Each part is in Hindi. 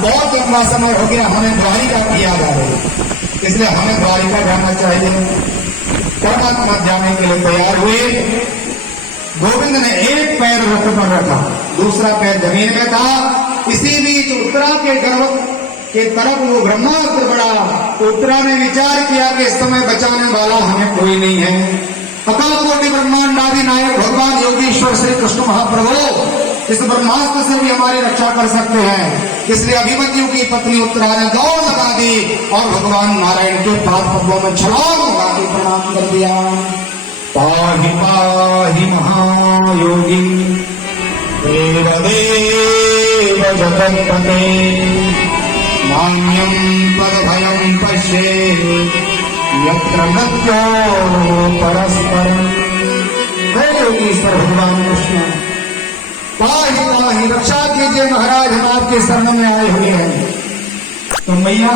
अब बहुत लंबा समय हो गया, हमें द्वारिका की याद आ रही, इसलिए हमें द्वारिका जाना चाहिए। परमात्मा जाने के लिए तैयार हुए। गोविंद ने एक पैर रथ पर रखा, दूसरा पैर जमीन में था। इसी बीच उत्तरा के गर्भ के तरफ वो ब्रह्मास्त्र बढ़ा। उत्तरा ने विचार किया कि इस समय बचाने वाला हमें कोई नहीं है। अकाल कोटि ब्रह्मांड आदि नायक भगवान योगीश्वर श्री कृष्ण महाप्रभु इस ब्रह्मास्त्र से भी हमारी रक्षा कर सकते हैं। इसलिए अभिमन्यु की पत्नी उत्तरा ने दौड़ लगा दी और भगवान नारायण के पाद पद्मों में छलांग लगा के प्रणाम कर दिया। पाहि पाहि महायोगी देवदेव जगत्पते मान्यं पदभयं पश्येत् यत्र मृत्यो परस्परम्। हे योगीश्वर भगवान कृष्ण, पाहि पाहि रक्षा कीजिए महाराज, हम आपके शरण में आए हुए हैं। तो मैया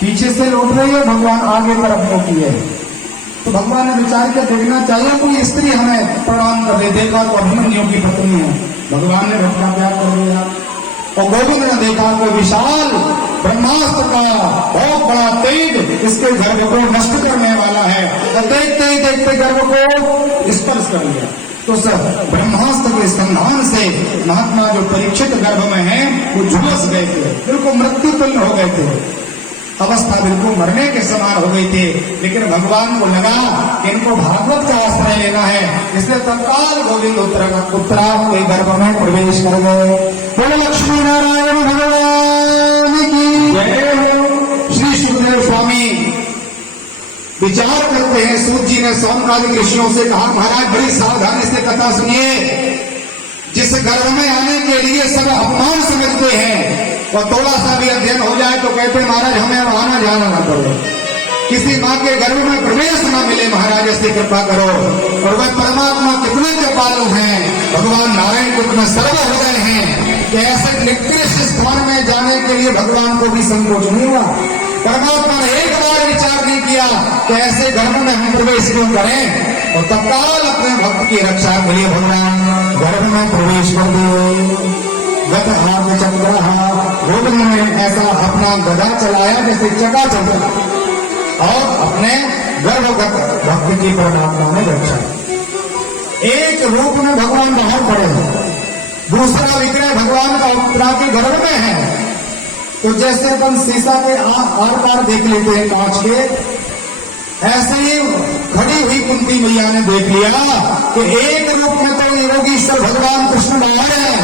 पीछे से लौट रही है, भगवान आगे तरफ लौटी है। तो भगवान ने विचार किया देखना चाहिए कोई स्त्री हमें प्रणाम कर दे। देखा तो अभिमन्यु की पत्नी है। भगवान ने घटना त्याग कर दिया और गोविंद ने देखा कोई विशाल ब्रह्मास्त्र का बहुत बड़ा तेज इसके गर्भ को नष्ट करने वाला है। और देखते ही देखते गर्भ को स्पर्श कर लिया। तो सब ब्रह्मास्त्र के संधान से महात्मा जो परीक्षित गर्भ में है वो झुलस गए थे, बिल्कुल मृत्यु तुल्य हो गए थे। अवस्था बिल्कुल मरने के समान हो गई थी। लेकिन भगवान को लगा कि इनको भागवत का आश्रय लेना है, इसलिए तत्काल गोविंद उत्तरा के गर्भ में प्रवेश कर गए। बोलो लक्ष्मी नारायण भगवान की जय हो। श्री सुखदेव स्वामी विचार करते हैं, सूत जी ने सौनकादिक ऋषियों से कहा महाराज बड़ी सावधानी से कथा सुनिए। जिस गर्भ में आने के लिए सब अपमान समझते हैं और थोड़ा सा भी अध्ययन हो जाए तो कहते हैं महाराज हमें अब आना जाना ना पड़े, किसी माँ के गर्भ में प्रवेश न मिले, महाराज ऐसी कृपा करो। और वह परमात्मा कितने कृपालु हैं, भगवान नारायण कितने सर्व हो गए हैं कि ऐसे निकृष्ट स्थान में जाने के लिए भगवान को भी संकोच नहीं हुआ। परमात्मा ने एक बार विचार नहीं किया कि ऐसे गर्भ में हम प्रवेश क्यों करें, और तत्काल अपने भक्त की रक्षा के लिए भगवान गर्भ में प्रवेश कर दिए। गत हाथ चक्र गोविंद ने ऐसा अपना गदा चलाया जैसे चका चलता और अपने गर्भगत भक्त की परमात्मा ने रक्षा। एक रूप में भगवान बाहर पड़े हैं, दूसरा विग्रह भगवान का उत्तरा के गर्भ में है। तो जैसे अपन शीशा के आर पार देख लेते हैं कांच के, ऐसे ही खड़ी हुई कुंती मैया ने देख लिया कि एक रूप में तो योगीश्वर भगवान कृष्ण बाहर है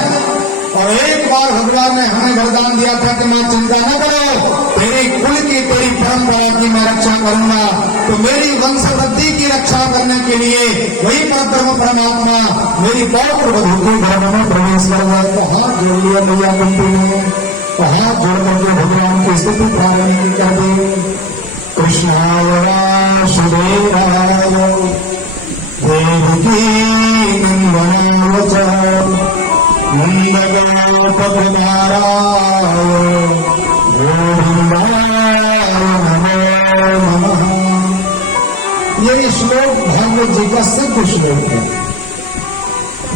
और एक बार भगवान ने हमें वरदान दिया था कि मैं चिंता न करो, तेरी कुल की तेरी परंपरा की मैं रक्षा करूंगा। तो मेरी वंशवृद्धि की रक्षा करने के लिए वही परब्रह्म परमात्मा मेरी पौत्र वधू के घर में प्रवेश कर गए। तो हाथ जोड़ लिया मैया कुंती ने, तो हाथ जोड़ करके भगवान की स्थिति प्रारंभ कर दी। कृष्णाय वासुदेवाय देवकी नंदनाय च नंदगोपकुमाराय गोविंदाय नमो नमः। ये श्लोक भागवत जी का सिद्ध श्लोक है।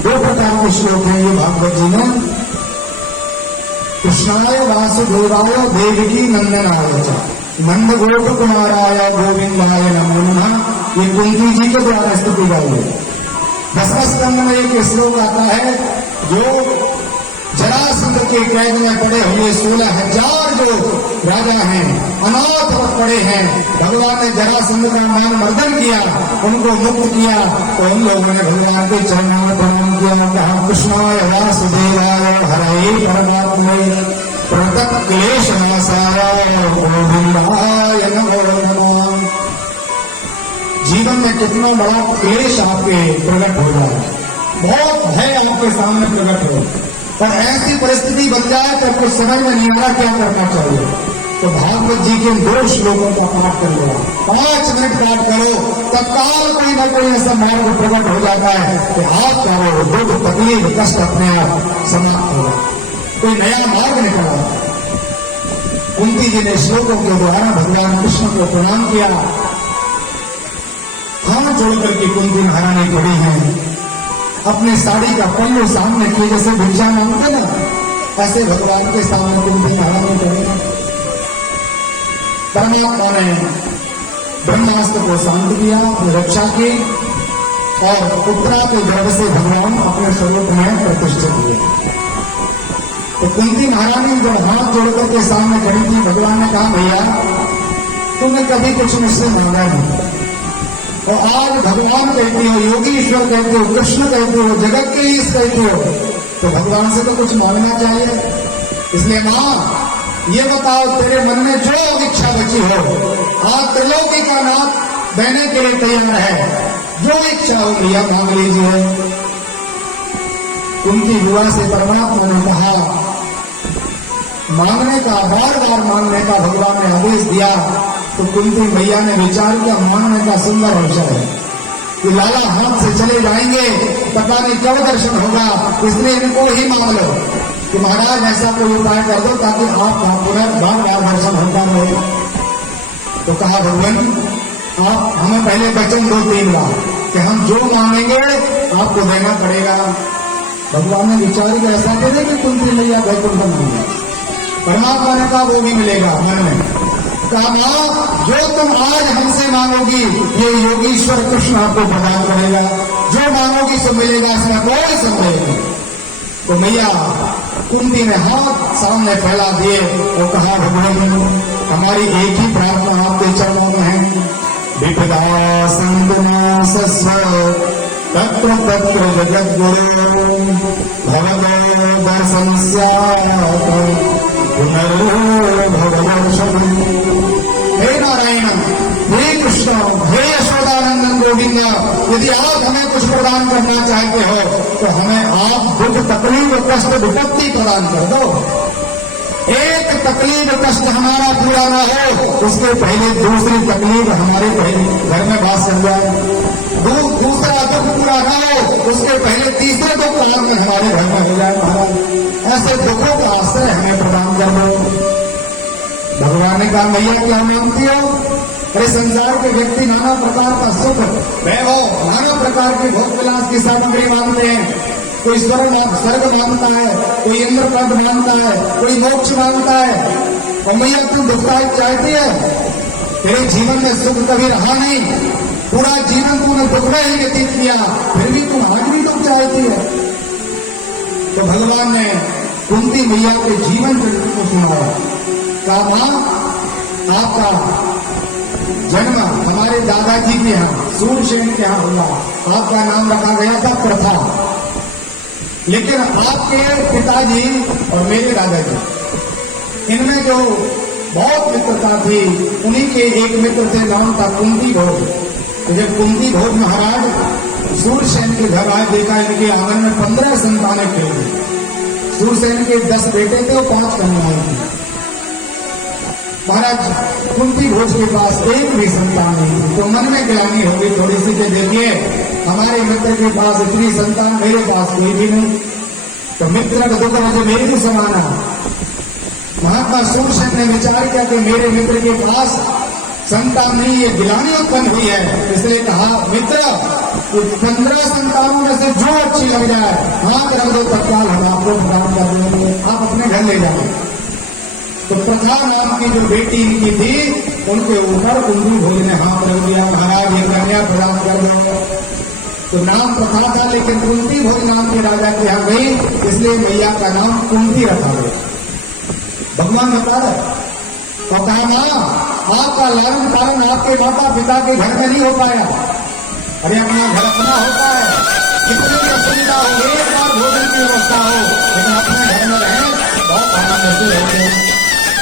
दो प्रकार के श्लोक हैं ये भागवत जी में। कृष्णाय वासुदेवाय देवकी नंदनाय च नंद गोप कुमाराय गोविंदाय नमो नमः। ये कुंती जी के द्वारा स्तुति गाई है। 10वें स्कंद में एक श्लोक आता है जो जरासंध के कैद में पड़े हुए 16,000 जो राजा हैं, अनाथ पड़े हैं, भगवान ने जरासंध का मान मर्दन किया, उनको मुक्त किया। तो उन लोगों ने भगवान के चरणों में प्रणाम किया, कहा कृष्णाय वासुदेवाय हरे परमात्मे प्रतक क्लेश नाशाय गोविंदाय नमो नमः। जीवन में कितना बड़ा क्लेश आपके प्रकट हो रहा है, बहुत भय आपके सामने प्रकट हो और ऐसी परिस्थिति बन जाए तो कुछ समझ में नहीं आ रहा क्या करना चाहिए। तो भागवत जी के 2 श्लोकों का पाठ कर लो, 5 मिनट पाठ करो, तत्काल कोई न कोई ऐसा मार्ग प्रकट हो जाता है कि आप करो दुख तकलीफ कष्ट अपने आप समाप्त हो, कोई नया मार्ग निकला। कुंती जी ने श्लोकों के द्वारा भगवान कृष्ण को प्रणाम किया। हाथ जोड़कर के कुंती महारानी खड़ी हैं, अपने साड़ी का पल्लू सामने किए जैसे भिक्षा मांगते ना, ऐसे भगवान के सामने कुंती महारानी परमात्मा ने ब्रह्मास्त्र को शांत किया, रक्षा की और उत्तरा के गर्भ से भगवान अपने स्वरूप में प्रतिष्ठित हुए। तो कुंती महारानी जब हाथ जोड़कर के सामने खड़ी थी, भगवान ने कहा भैया तुमने कभी कुछ मुझसे मांगा नहीं, और आज भगवान कहती हो, योगी ईश्वर कहते हो, कृष्ण कहते हो, जगत के ईश कहते हो, तो भगवान से तो कुछ मांगना चाहिए। इसलिए मां ये बताओ तेरे मन में जो इच्छा बची हो, आज त्रिलोकी का नाथ देने के लिए तैयार है, जो इच्छा हो भैया मांग लीजिए। उनकी बुआ से परमात्मा ने कहा मांगने का, बार बार मांगने का भगवान ने आदेश दिया। तो कुंती मैया ने विचार किया मांगने का सुंदर अवसर है कि लाला हाथ से चले जाएंगे, पता नहीं कब दर्शन होगा, इसलिए इनको ही मांग लो कि महाराज ऐसा कोई उपाय कर दो ताकि आप पुनः बार बार दर्शन होता रहे। तो कहा भगवान आप हमें पहले वचन दो 3 बार कि हम जो मांगेंगे आपको देना पड़ेगा। भगवान ने विचार किया ऐसा करें कि कुंती मैया वैकुंठ मांगे, परमात्मा ने कहा वो भी मिलेगा मन में। कहा मां जो तुम आज हमसे मांगोगी ये योगीश्वर कृष्ण आपको प्रदान करेगा, जो मांगोगी सो मिलेगा, इसमें कोई संदेह नहीं। तो मैया कुंती ने हाथ सामने फैला दिए और कहा भगवान हमारी एक ही प्रार्थना आपके चरणों में है, विपदा संतनासस्व तत्र तत्र जगद्गुरो भगवो दर्शन स्यात् पुनर्भवदर्शन। हे नारायण, हे कृष्ण, हे यशोदानंदन गोविंद, यदि आप हमें कुछ प्रदान करना चाहते हो तो हमें आप दुख तकलीफ कष्ट विपत्ति प्रदान कर दो। एक तकलीफ कष्ट हमारा पूरा ना हो उसके पहले दूसरी तकलीफ हमारे घर में वास कर जाए, दूसरा दुख पूरा ना हो उसके पहले तीसरे दुख काल में हमारे घर में हो जाए। महाराज ऐसे दुखों का आश्रय हमें प्रदान कर दो। भगवान ने कहा मैया क्या मांगती हो? अरे संसार के व्यक्ति नाना प्रकार का सुख वैभव, नाना प्रकार के भोग विलास की सामग्री मांगते हैं। कोई स्वर्ग मांगता है, कोई इंद्र पद मांगता है, कोई मोक्ष मांगता है। और मैया तुम दुखदायक चाहती है, तेरे जीवन में सुख कभी रहा नहीं, पूरा जीवन तूने दुख में ही व्यतीत किया, फिर भी तुम आज भी दुख चाहती है। तो भगवान ने कुंती मैया के जीवन चरित्र को सुनाया। कहा मां आपका जन्म हमारे दादाजी के यहाँ सूरसेन के यहाँ हुआ, आपका नाम रखा गया था प्रथा, लेकिन आपके पिताजी और मेरे दादाजी इनमें जो बहुत मित्रता थी, उन्हीं के एक मित्र थे, नाम था कुंती भोज। तो जब कुंती भोज महाराज सूरसेन के घर आए, देखा इनके आंगन में 15 संतानें खेल रही। सूरसेन के 10 बेटे थे और 5 कन्याएं थी। महाराज कुंती भोज के पास एक भी संतान नहीं थी। तो मन में ग्लानि होगी थोड़ी सी कि देखिए हमारे मित्र के पास इतनी संतान, मेरे पास कोई भी नहीं, तो मित्र का दुख मुझे मेरी भी समाना। महात्मा सूरसेन ने विचार किया कि मेरे मित्र के पास संतान नहीं, ये गिलानी उत्पन्न हुई है। इसलिए कहा मित्र 15 संतानों में से जो अच्छी लग जाए हाथ रख दो, तत्काल हम आपको प्रदान कर देंगे, आप अपने घर ले जाए। तो प्रथा नाम की जो बेटी इनकी थी उनके ऊपर कुंती भोज ने हाथ रख दिया, महाराज ये कन्या प्रदान कर दो। तो नाम प्रथा था, लेकिन कुंती भोज नाम के राजा के यहाँ गई, इसलिए मैया का नाम कुंती रखा गया। भगवान बता रहे और कहा मां आपका लालन पालन आपके माता पिता के घर में नहीं हो पाया। अरे अपना घर अपना होता है, कितनी भी असुविधा हो, एक बार भोजन की व्यवस्था हो, लेकिन अपने घर में रहे बहुत आनंद से रहते हैं।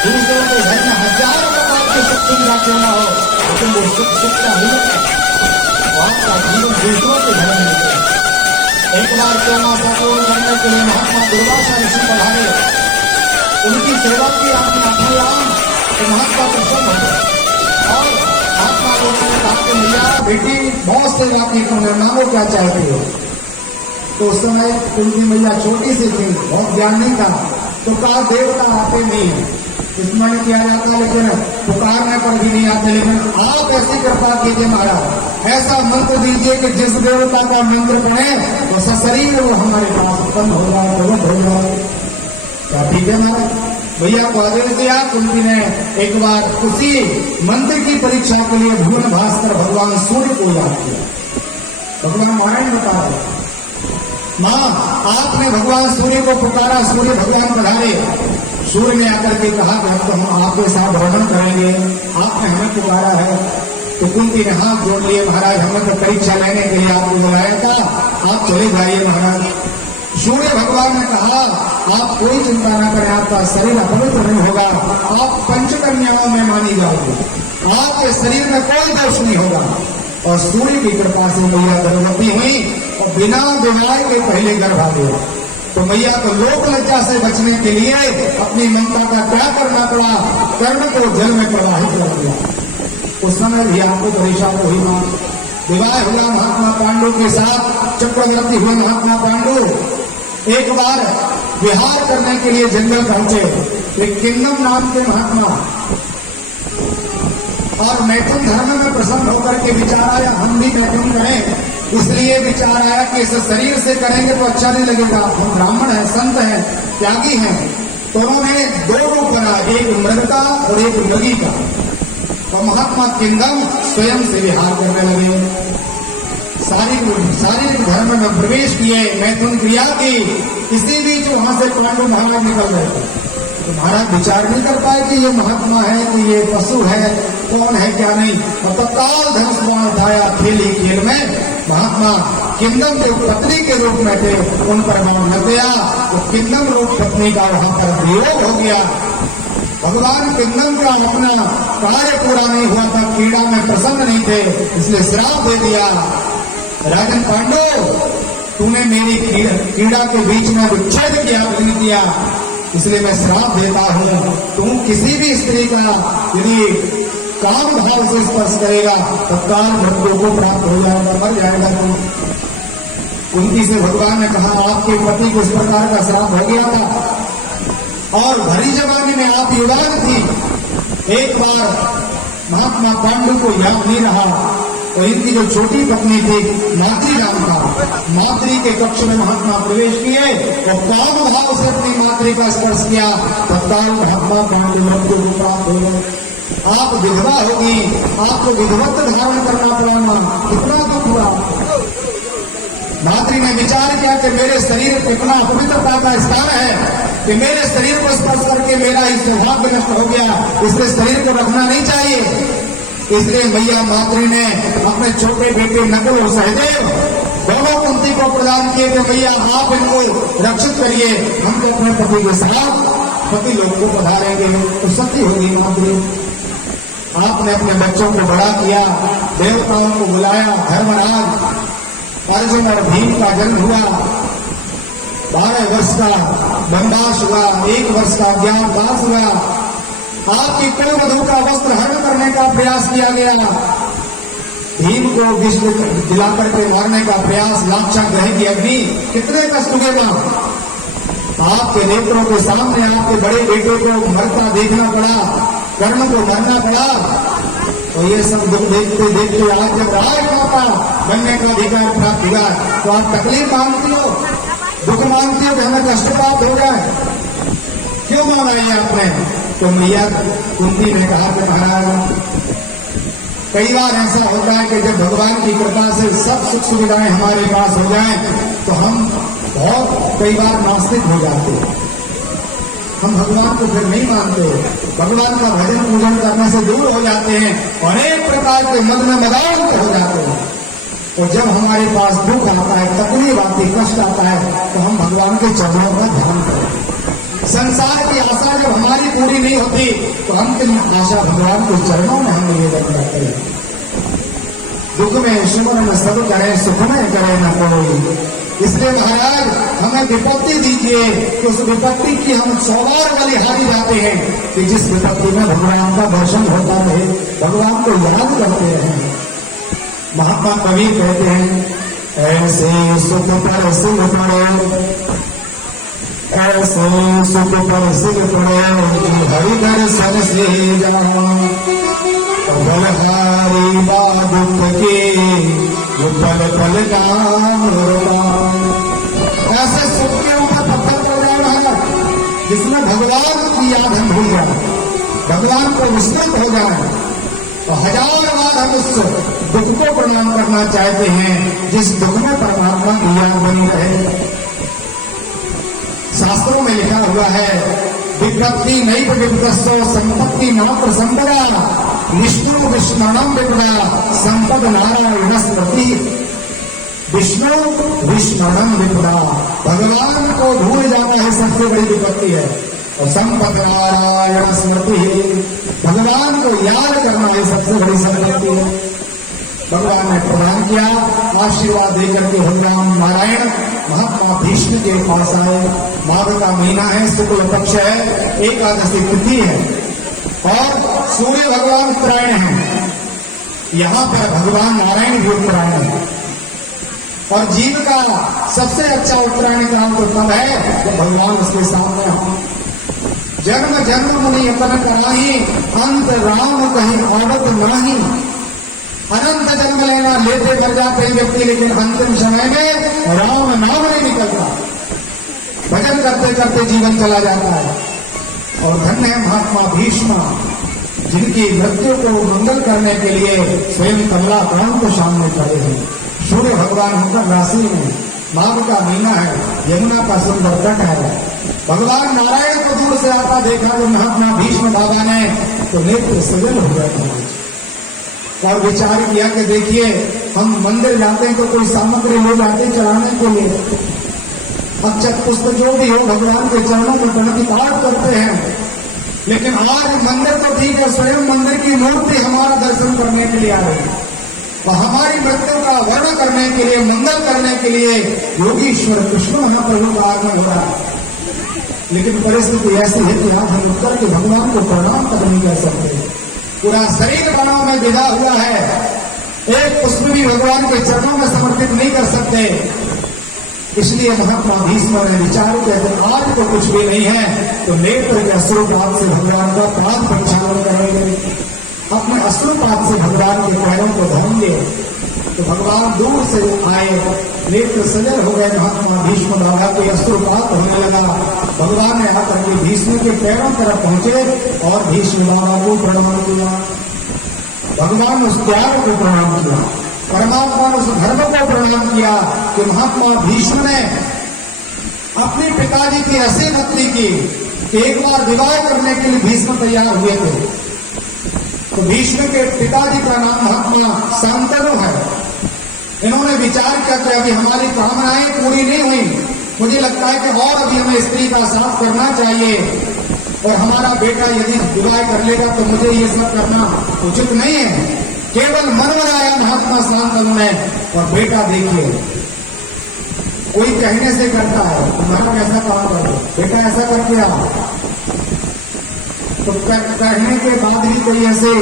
दूसरों के घर में हजारों प्रकार की सुख सुविधा क्यों ना हो, लेकिन वो सुख सुविधा नहीं होता, आपका जीवन दूसरों के घर में होता है। एक बार चौमासा पूर्ण करने के लिए महात्मा दुर्वासा ऋषि पधारे, उनकी सेवा की आपने अपने तो महात्मा प्रसन्न हो गए और महात्मा लोगों ने कहा कि मैया बेटी बहुत सेवा की, तुमने मांगो क्या चाहती हो। तो उस समय कुंती मैया छोटी सी थी, बहुत ज्ञान नहीं था, तो कहा देवता आते नहीं है, स्मरण किया जाता लेकिन पुकारने पर भी नहीं आते, लेकिन आप ऐसी कृपा कीजिए महाराज, ऐसा मंत्र दीजिए कि जिस देवता का मंत्र पढ़े तो सशरीर वो हमारे पास उत्पन्न हो जाए, प्रकट हो जाए। क्या ठीक है महाराज? भैया को आदेश दिया। कुंती ने एक बार उसी मंत्र की परीक्षा के लिए भुवन भास्कर भगवान सूर्य को याद किया। भगवान नारायण बता रहे, मां आपने भगवान सूर्य को पुकारा, सूर्य भगवान पधारे। सूर्य ने आकर के कहा कि हम आपके साथ भ्रमण करेंगे, आपने हमें पुकारा है। तो कुंती ने हाथ जोड़ लिए, महाराज हमने तो परीक्षा लेने के लिए आपको बुलाया था, आप चले जाइए महाराज। सूर्य भगवान ने कहा आप कोई चिंता न करें, आपका शरीर अपवित्र नहीं होगा, आप पंचकन्याओं में मानी जाओगे, आपके शरीर में कोई दोष नहीं होगा। और सूर्य की कृपा से मैया गर्भवती हुई और बिना विवाह के पहले गर्भ आ गया। तो मैया को लोक लज्जा से बचने के लिए अपनी ममता का त्याग करना पड़ा, कर्म को जल में प्रवाहित कर दिया। उस समय भी आपको परेशान हुई मां। विवाह हुआ महात्मा पांडु के साथ, चक्रवर्ती हुए महात्मा पांडु। एक बार विहार करने के लिए जंगल पहुंचे। एक किंगडम नाम के महात्मा और मैथुन धर्म में प्रसन्न होकर के विचार आया हम भी मैथुन करें। इसलिए विचार आया कि इस शरीर से करेंगे तो अच्छा नहीं लगेगा, हम ब्राह्मण हैं, संत हैं, त्यागी हैं। तो उन्होंने दो रूप बना, एक मृग का और एक मृगी का। और महात्मा किंगडम स्वयं से विहार करने लगे, शारीरिक धर्म में प्रवेश किए, मैथुन क्रिया की। इसी बीच वहां से पांडु महाराज निकल गए। तो महाराज विचार नहीं कर पाए कि ये महात्मा है कि ये पशु है, कौन है क्या नहीं। और तत्काल धनुष बाण उठाया, खेल ही खेल में महात्मा किंगडम जो पत्नी के रूप में थे उन पर बाण लग गया। तो किंगडम रूप पत्नी का वहां पर वियोग हो गया। भगवान किंगडम का अपना कार्य पूरा नहीं हुआ था, कीड़ा में प्रसन्न नहीं थे, इसलिए श्राप दे दिया। राजन पांडु तूने मेरी कीड़ा के बीच में विच्छेद किया, इसलिए मैं श्राप देता हूं, तुम किसी भी स्त्री का यदि काम भाव से स्पर्श करेगा तत्काल मृत्यु को प्राप्त हो जाएगा, मर जाएगा तुम। कुंती से भगवान ने कहा आपके पति को इस प्रकार का श्राप हो गया था और भरी जवानी में आप युवान थी। एक बार महात्मा पांडु को याद नहीं रहा और इनकी जो छोटी पत्नी थी मातृ नाम का, मातृ के कक्ष में महात्मा प्रवेश किए और काम भाव से अपनी मातृ का स्पर्श किया। तत्काल महात्मा पांडु मृत्यु को प्राप्त हो गए। आप विधवा होगी, आपको विधवत्व धारण करना पड़ेगा, कितना दुख हुआ। मातृ ने विचार किया कि मेरे शरीर कितना अपवित्रता का स्थान है कि मेरे शरीर को स्पर्श करके मेरा ही सौभाग्य नष्ट हो गया, इसलिए शरीर को रखना नहीं चाहिए। इसलिए मैया मातृ ने अपने छोटे बेटे नकुल और सहदेव दोनों कुंती को प्रदान किए कि मैया आप इनको रक्षित करिए, हम तो अपने पति के साथ पति लोग को पधारेंगे। तो सती होगी मातृ। आपने अपने बच्चों को बड़ा किया, देवताओं को बुलाया, धर्मराज अर्जुन और भीम का जन्म हुआ, 12 वर्ष का वनवास हुआ, 1 वर्ष का अज्ञातवास हुआ। आपकी कुल वधू का वस्त्र हरण करने का प्रयास किया गया, भीम को विष दिलाकर के मारने का प्रयास, लाक्षा ग्रह की अग्नि, कितने कष्ट हुए वहां। आपके नेत्रों के सामने आपके बड़े बेटे को मरता देखना पड़ा, कर्ण को मरना पड़ा। और ये सब दुख देखते देखते आज जब राजमाता बनने का अधिकार प्राप्त हुआ तो आप तकलीफ मानती हो, दुख मानती हो कि हमें कष्ट प्राप्त हो जाए, क्यों माना है आपने? तो मैया कुंती ने कहा कि महाराज कई बार ऐसा होता है कि जब भगवान की कृपा से सब सुख सुविधाएं हमारे पास हो जाएं तो हम बहुत कई बार नास्तिक हो जाते हैं, हम भगवान को फिर नहीं मानते, भगवान का भजन पूजन करने से दूर हो जाते हैं, अनेक प्रकार के मद में मदान्त हो जाते हैं। और जब हमारे पास दुख आता है, तकलीफ आती, कष्ट आता है तो हम भगवान के चरणों का ध्यान करें। संसार की आशा जब हमारी पूरी नहीं होती तो हम किन आशा भगवान के चरणों में हम निवेदन करते हैं। दुख में सुमन में सब करें, सुख में करें न कोई। इसलिए महाराज हमें विपत्ति दीजिए कि उस विपत्ति की हम 100 बार बलिहारी जाते हैं कि जिस विपत्ति में भगवान का दर्शन होता रहे, भगवान को याद करते हैं। महात्मा कबीर कहते हैं ऐसे सुख पर सिंह पड़े, ऐसे सुख पर सिंह पड़े जो हरि दर्शन से जाओ, बलहारी बाबुक के जो पल पल काम ऐसे सुख के ऊपर पत्थर पड़ जाना है जिसमें भगवान की याद जाए, भगवान को विस्मृत हो जाए, तो 1000 बार हम उस दुख को प्रणाम करना चाहते हैं जिस दुख में परमात्मा क्रिया बनी रहे। शास्त्रों में लिखा हुआ है, विज्ञप्ति नई विप्रस्तो संपत्ति मात्र संपदा विष्णु विस्मरणम विपदा संपद नारायण स्मृति। विष्णु विस्मरणम विपदा, भगवान को भूल जाना है सबसे बड़ी विपत्ति है, और संपद नारायण स्मृति, भगवान को याद करना है सबसे बड़ी संपत्ति है। भगवान ने प्रदान किया, आशीर्वाद देकर के भगवान नारायण महात्मा भीष्म के पास आए। माघ का महीना है, शुक्ल पक्ष है, एकादशी तिथि है और सूर्य भगवान उत्तरायण है। यहाँ पर भगवान नारायण भी उत्तरायण है, और जीव का सबसे अच्छा उत्तरायण काल तो तब है जब भगवान उसके सामने हो। जन्म जन्म मुनि अपन कराही, अंत राम कहीं आवत नाही। अनंत जन्म लेना लेते कर जाते व्यक्ति, लेकिन अंतिम समय में राम नाम नहीं निकलता, भजन करते करते जीवन चला जाता है। और धन्य है महात्मा भीष्म, जिनकी मृत्यु को मंगल करने के लिए स्वयं कमलाकांत को सामने खड़े हैं। सूर्य भगवान होकर राशि में, माघ का महीना है, यमुना का सुंदर तट है। भगवान नारायण को दूर से आता देखा तो महात्मा भीष्म बाबा ने तो नेत्र सजल हो गए और विचार किया कि देखिए, हम मंदिर जाते हैं तो कोई सामग्री ले जाते चढ़ाने के लिए, अक्षत पुष्प जो भी हो भगवान के चरणों में प्रणति पाठ करते हैं, लेकिन आज मंदिर तो ठीक है, स्वयं मंदिर की मूर्ति हमारा दर्शन करने के लिए आ रही है और हमारी मृत्यु का वर्णन करने के लिए, मंगल करने के लिए योगीश्वर कृष्ण महाप्रभु का आगमन हो रहा है। लेकिन परिस्थिति ऐसी है कि हम उत्तर के भगवान को प्रणाम तक नहीं कर सकते, पूरा शरीर बाणों में विदा हुआ है, एक पुष्प भी भगवान के चरणों में समर्पित नहीं कर सकते। इसलिए महात्मा भीष्म ने विचार किया कि आज तो कुछ भी नहीं है, तो नेत्र के अश्रुपात से भगवान का प्राण प्रक्षालन करेंगे, अपने अश्रुपात से भगवान के पैरों को धोएंगे। तो भगवान दूर से आए, नेत्र सजल हो गए महात्मा भीष्म बाबा के, अश्रुपात होने लगा। भगवान ने आकर के भीष्म के पैरों तरफ पहुंचे और भीष्म बाबा को प्रणाम किया। भगवान उस त्याग को प्रणाम किया, परमात्मा ने उस धर्म को प्रणाम किया कि महात्मा भीष्म ने अपने पिताजी की ऐसी भक्ति की कि एक बार विवाह करने के लिए भीष्म तैयार हुए थे। तो भीष्म के पिताजी का नाम महात्मा शांतनु है। इन्होंने विचार किया कि अभी हमारी कामनाएं पूरी नहीं हुई, मुझे लगता है कि और अभी हमें स्त्री का साथ करना चाहिए, और हमारा बेटा यदि विवाह कर लेगा तो मुझे ये सब करना उचित नहीं है। केवल मन बनाया महात्मा शांतनु ने, और बेटा देखिए, कोई कहने से करता है तुम्हारा कैसा काम करो, बेटा ऐसा कर दिया, तो कहने के बाद भी कोई ऐसे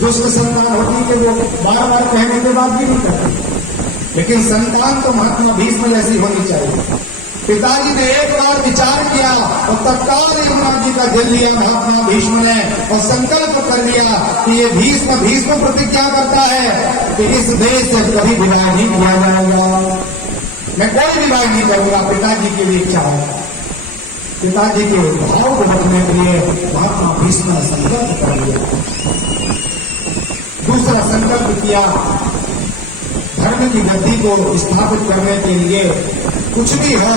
दुष्ट संतान होती कि वो बार बार कहने के बाद भी नहीं करती, लेकिन संतान तो महात्मा भीष्म जैसी होनी चाहिए। पिताजी ने एक बार विचार किया और तत्काल यमुना जी का जल लिया महात्मा भीष्म ने, और संकल्प कर लिया कि ये भीष्म प्रतिज्ञा करता है कि इस देश से कभी विवाह नहीं किया जाएगा, मैं कोई विवाह नहीं करूंगा। पिताजी की भी इच्छा है, पिताजी के भाव को रखने के लिए महात्मा भीष्म ने संकल्प कर लिया। दूसरा संकल्प किया, धर्म की गद्दी को स्थापित करने के लिए कुछ भी हो,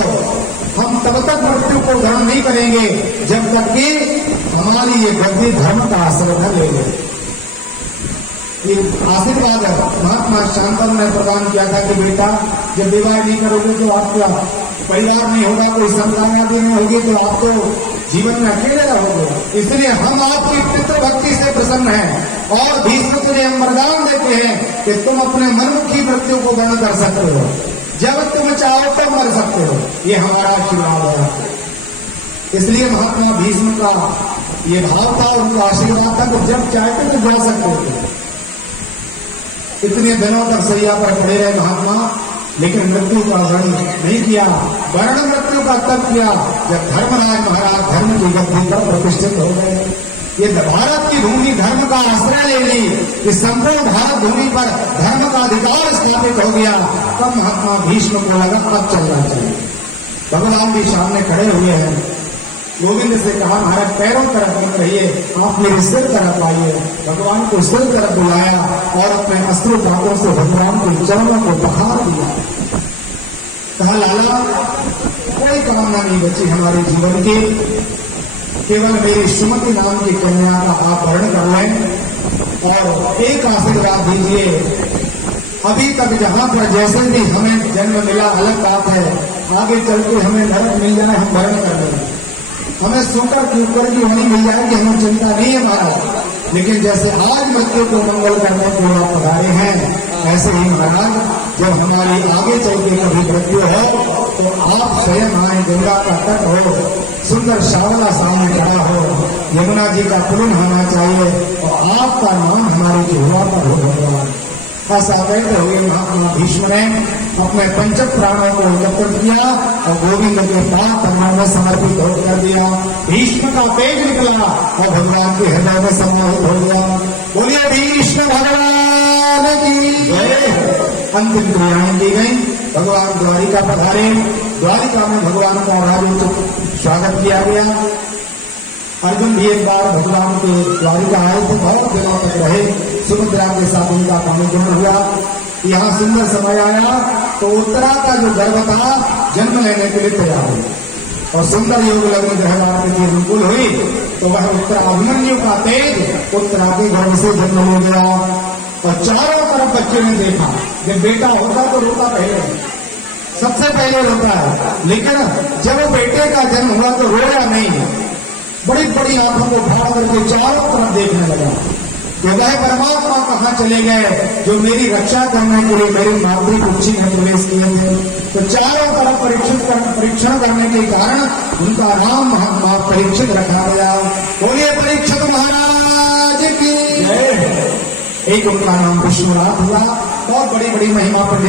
हम तब तक मृत्यु को ग्रहण नहीं करेंगे जब तक कि हमारी ये गद्दी धर्म का आशीर्वाद ले ले। ये आशीर्वाद महात्मा शांतनु ने प्रदान किया था कि बेटा जब विवाह नहीं करोगे तो आपका परिवार नहीं होगा, कोई संतान आदि नहीं होगी, तो आप तो जीवन में अकेले रहोगे। इसलिए हम आपकी पितृभक्ति से प्रसन्न हैं और भीष्म तुझे हम वरदान देते हैं कि तुम अपने मनमुखी मृत्यु को ग्रहण कर सकते हो, जब तुम चाहो तो मर सकते हो, ये हमारा आशीर्वाद है। इसलिए महात्मा भीष्म का ये भाव था, उनका आशीर्वाद था कि जब चाहते तो जा सकते थे। इतने दिनों तक सैया पर खड़े रहे महात्मा, लेकिन मृत्यु का वर्ण नहीं किया। वर्ण मृत्यु का तब किया जब धर्मराज महाराज धर्म की गद्दी पर प्रतिष्ठित हो गए। ये भारत की भूमि धर्म का आश्रय ले ली, कि संपूर्ण भारत भूमि पर धर्म का अधिकार स्थापित हो गया। तब महात्मा भीष्म को लगा अब चलना चाहिए। भगवान भी सामने खड़े हुए हैं, गोविंद से कहा महाराज पैरों तरफ मत रहिए, आप मेरे सिर तरफ आइए। भगवान को सिर तरफ बुलाया और अपने अश्रु दांतों से भगवान के चरणों को बहार दिया। कहा लाला कोई कामना नहीं बची हमारे जीवन की, केवल मेरी सुमति नाम की कन्या का आप वर्ण कर लें और एक आशीर्वाद दीजिए। अभी तक जहां पर जैसे भी हमें जन्म मिला अलग बात है, आगे चल के हमें नरक मिल जाए हम वर्ण कर लेंगे, हमें सूकर के ऊपर की वही मिल जाए कि हमें चिंता नहीं है महाराज। लेकिन जैसे आज मृत्यु को मंगल करने के लिए आप पधारे हैं, ऐसे ही महाराज जब हमारी आगे चल के कभी मृत्यु हो तो आप स्वयं आए, गंगा का तट हो, सुंदर शावला सामने खड़ा हो, यमुना जी का पुलन होना चाहिए और आपका नाम हमारे जिह्वा पर हो भगवान। ऐसा कहते हुए महात्मा भीष्म ने अपने पंच प्राणों को एकत्रित किया और गोविंद के पाद पद्मों में समर्पित कर दिया। भीष्म का तेज निकला और भगवान के हृदय में समाहित हो गया। बोलिए भीष्म भगवान की जय। अंतिम क्रियाएं की गई, भगवान द्वारिका पधारे। द्वारिका में भगवान का राजोचित स्वागत किया गया। अर्जुन भी एक बार भगवान के द्वारिका आए थे, बहुत दिनों तक रहे, सुभद्रा के साथ उनका कमिटमेंट हुआ। यहाँ सुंदर समय आया तो उत्तरा का जो गर्भ था जन्म लेने के लिए तैयार हुआ और सुंदर योग लगन ग्रहवार की अनुकूल हुई तो वह उत्तरा अभिमन्यु का तेज उत्तरा के गर्भ से जन्म हो गया और चारों तरफ बच्चे ने देखा। जब बेटा होता तो रोता पहले, सबसे पहले रोता है, लेकिन जब वो बेटे का जन्म हुआ तो रोया नहीं, बड़ी बड़ी आंखों को फाड़ करके चारों तरफ देखने लगा कि वह परमात्मा कहाँ चले गए जो मेरी रक्षा करने के लिए मेरी मातृ कुक्षी में प्रवेश किए थे। तो चारों तरफ परीक्षण करने के कारण उनका नाम परीक्षित रखा गया। बोलिए परीक्षित महाराज की जय। एक उनका नाम विष्णुनाथ हुआ और बड़ी बड़ी महिमा पर